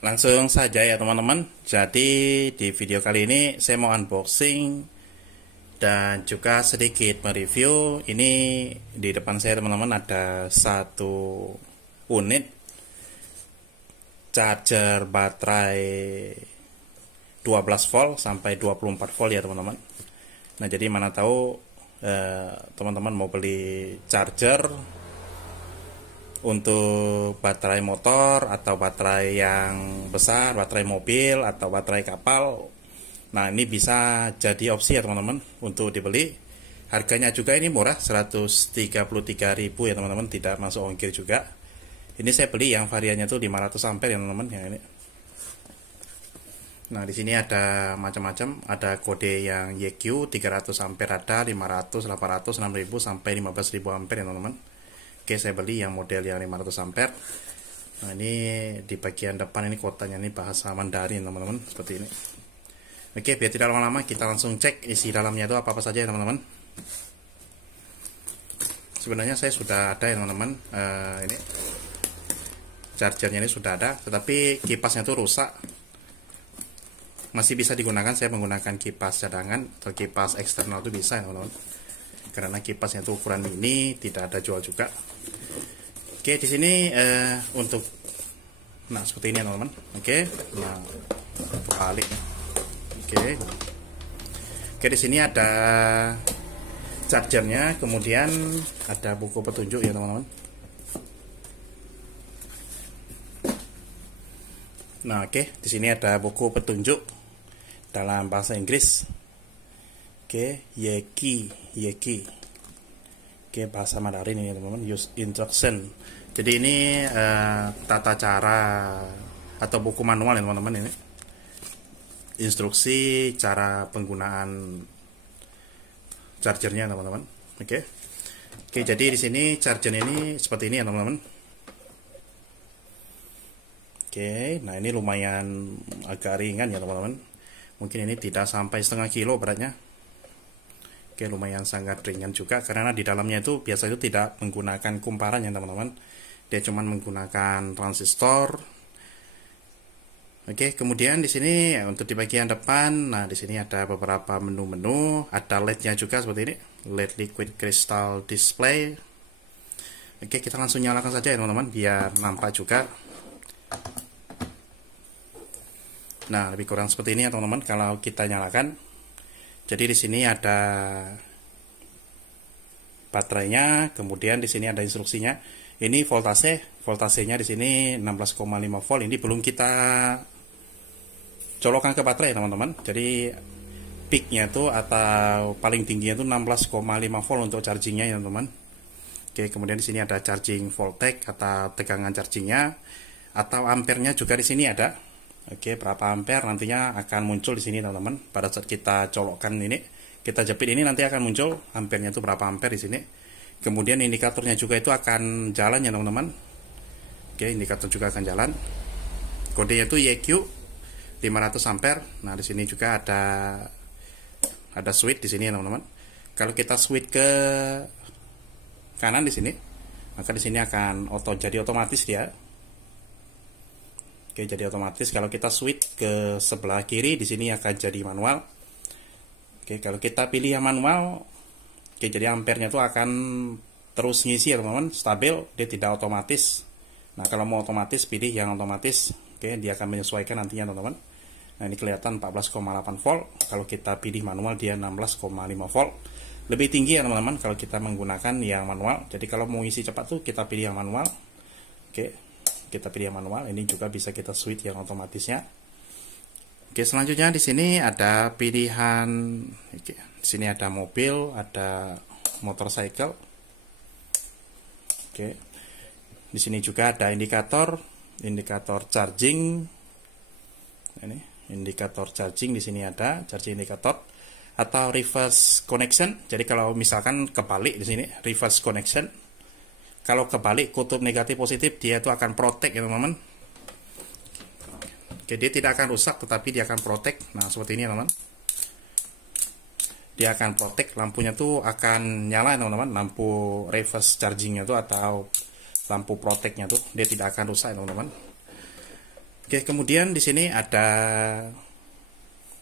Langsung saja ya teman-teman. Jadi di video kali ini saya mau unboxing dan juga sedikit mereview. Ini di depan saya teman-teman ada satu unit charger baterai 12 volt sampai 24 volt ya teman-teman. Nah, jadi mana tahu teman-teman mau beli charger untuk baterai motor atau baterai yang besar, baterai mobil atau baterai kapal. Nah, ini bisa jadi opsi ya teman-teman untuk dibeli. Harganya juga ini murah, 133.000 ya teman-teman, tidak masuk ongkir juga. Ini saya beli yang variannya tuh 500 ampere ya teman-teman, yang ini. Nah, di sini ada macam-macam, ada kode yang YQ 300 ampere, ada 500, 800, 6000 sampai 15.000 ampere ya teman-teman. Oke, saya beli yang model yang 500 ampere. Nah, ini di bagian depan ini kotanya ini bahasa Mandarin teman-teman, seperti ini. Oke, biar tidak lama-lama kita langsung cek isi dalamnya itu apa-apa saja ya teman-teman. Sebenarnya saya sudah ada ya teman-teman, ini chargernya ini sudah ada, tetapi kipasnya itu rusak. Masih bisa digunakan, saya menggunakan kipas cadangan atau kipas eksternal itu bisa ya teman-teman. Karena kipasnya itu ukuran mini, tidak ada jual juga. Oke, di sini untuk nah seperti ini teman-teman. Oke, nah balik. Oke, di sini ada chargernya, kemudian ada buku petunjuk ya teman-teman. Nah, oke, di sini ada buku petunjuk dalam bahasa Inggris. Oke, Yeki. Oke, bahasa Mandarin ini teman-teman, use instruction. Jadi ini tata cara atau buku manual ya teman-teman ini. Instruksi cara penggunaan chargernya teman-teman. Oke, jadi di sini charger ini seperti ini ya teman-teman. Oke, nah ini lumayan agak ringan ya teman-teman. Mungkin ini tidak sampai setengah kilo beratnya. Oke, lumayan sangat ringan juga karena di dalamnya itu biasa itu tidak menggunakan kumparan ya teman-teman. Dia cuma menggunakan transistor. Oke, kemudian di sini untuk di bagian depan, nah di sini ada beberapa menu-menu, ada LED-nya juga seperti ini, LED liquid crystal display. Oke, kita langsung nyalakan saja ya teman-teman biar nampak juga. Nah, lebih kurang seperti ini ya teman-teman kalau kita nyalakan. Jadi di sini ada baterainya, kemudian di sini ada instruksinya. Ini voltasenya di sini 16,5 volt. Ini belum kita colokkan ke baterai teman-teman. Jadi peaknya itu atau paling tingginya itu 16,5 volt untuk chargingnya ya teman-teman. Oke, kemudian di sini ada charging voltage atau tegangan chargingnya, atau ampernya juga di sini ada. Oke, berapa ampere nantinya akan muncul di sini teman-teman. Pada saat kita colokkan ini, kita jepit ini nanti akan muncul ampernya itu berapa ampere di sini. Kemudian indikatornya juga itu akan jalan ya teman-teman. Oke, indikator juga akan jalan. Kodenya itu YQ 500 ampere. Nah, di sini juga ada switch di sini ya teman-teman. Kalau kita switch ke kanan di sini, maka di sini akan jadi otomatis dia. Oke, jadi otomatis. Kalau kita switch ke sebelah kiri di sini akan jadi manual. Oke, kalau kita pilih yang manual, oke, jadi ampernya itu akan terus ngisi ya teman-teman, stabil, dia tidak otomatis. Nah, kalau mau otomatis pilih yang otomatis. Oke, dia akan menyesuaikan nantinya teman-teman. Nah, ini kelihatan 14,8 volt. Kalau kita pilih manual dia 16,5 volt. Lebih tinggi ya teman-teman kalau kita menggunakan yang manual. Jadi kalau mau ngisi cepat tuh kita pilih yang manual. Oke, kita pilih yang manual. Ini juga bisa kita switch yang otomatisnya. Oke, selanjutnya di sini ada pilihan. Oke, di sini ada mobil, ada motorcycle. Oke, di sini juga ada indikator charging. Ini indikator charging, di sini ada charging indikator atau reverse connection. Jadi kalau misalkan kebalik di sini reverse connection. Kalau kebalik kutub negatif positif dia itu akan protect ya teman-teman. Oke, dia tidak akan rusak tetapi dia akan protect. Nah, seperti ini teman-teman. Dia akan protect, lampunya tuh akan nyala teman-teman. Lampu reverse chargingnya tuh atau lampu protectnya tuh dia tidak akan rusak teman-teman. Oke, kemudian di sini ada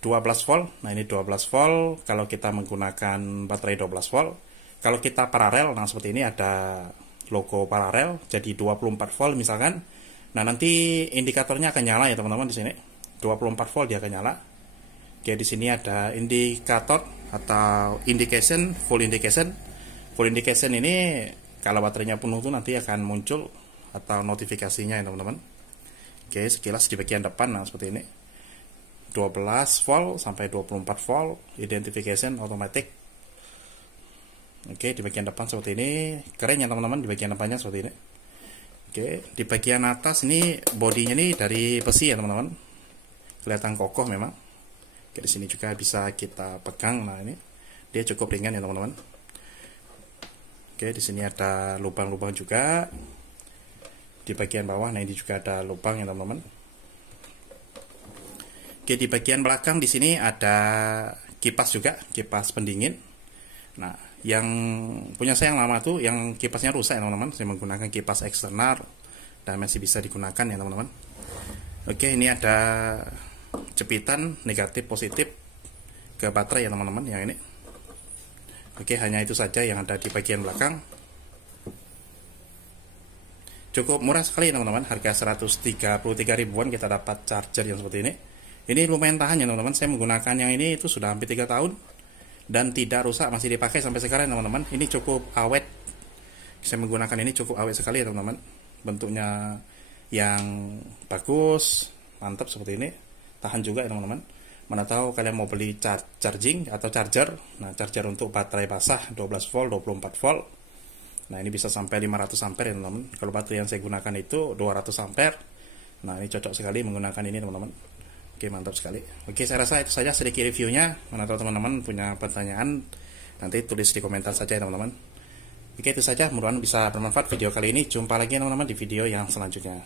12 volt. Nah, ini 12 volt kalau kita menggunakan baterai 12 volt. Kalau kita paralel, nah seperti ini ada logo paralel, jadi 24 volt misalkan. Nah, nanti indikatornya akan nyala ya teman-teman di sini. 24 volt dia akan nyala. Oke, di sini ada indikator atau indication, full indication. Full indication ini kalau baterainya penuh tuh nanti akan muncul atau notifikasinya ya teman-teman. Oke, sekilas di bagian depan nah seperti ini. 12 volt sampai 24 volt identification automatic. Oke, di bagian depan seperti ini. Keren ya teman-teman, di bagian depannya seperti ini. Oke, di bagian atas ini bodinya ini dari besi ya teman-teman. Kelihatan kokoh memang. Oke, di sini juga bisa kita pegang. Nah, ini dia cukup ringan ya teman-teman. Oke, di sini ada lubang-lubang juga. Di bagian bawah, nah ini juga ada lubang ya teman-teman. Oke, di bagian belakang di sini ada kipas juga, kipas pendingin. Nah, yang punya saya yang lama tuh yang kipasnya rusak ya teman-teman. Saya menggunakan kipas eksternal dan masih bisa digunakan ya teman-teman. Oke, ini ada jepitan negatif positif ke baterai ya teman-teman yang ini. Oke, hanya itu saja yang ada di bagian belakang. Cukup murah sekali teman-teman, harga 133 ribuan kita dapat charger yang seperti ini. Ini lumayan tahan ya teman-teman. Saya menggunakan yang ini itu sudah hampir 3 tahun dan tidak rusak, masih dipakai sampai sekarang teman-teman. Ini cukup awet. Saya menggunakan ini cukup awet sekali ya teman-teman. Bentuknya yang bagus, mantap seperti ini. Tahan juga ya teman-teman. Mana tahu kalian mau beli charging atau charger. Nah, charger untuk baterai basah 12 volt, 24 volt. Nah, ini bisa sampai 500 ampere ya teman-teman. Kalau baterai yang saya gunakan itu 200 ampere. Nah, ini cocok sekali menggunakan ini teman-teman. Oke, mantap sekali. Oke, saya rasa itu saja sedikit reviewnya. Mana tahu teman-teman punya pertanyaan, nanti tulis di komentar saja ya teman-teman. Oke, itu saja. Mudah-mudahan bisa bermanfaat video kali ini. Jumpa lagi teman-teman di video yang selanjutnya.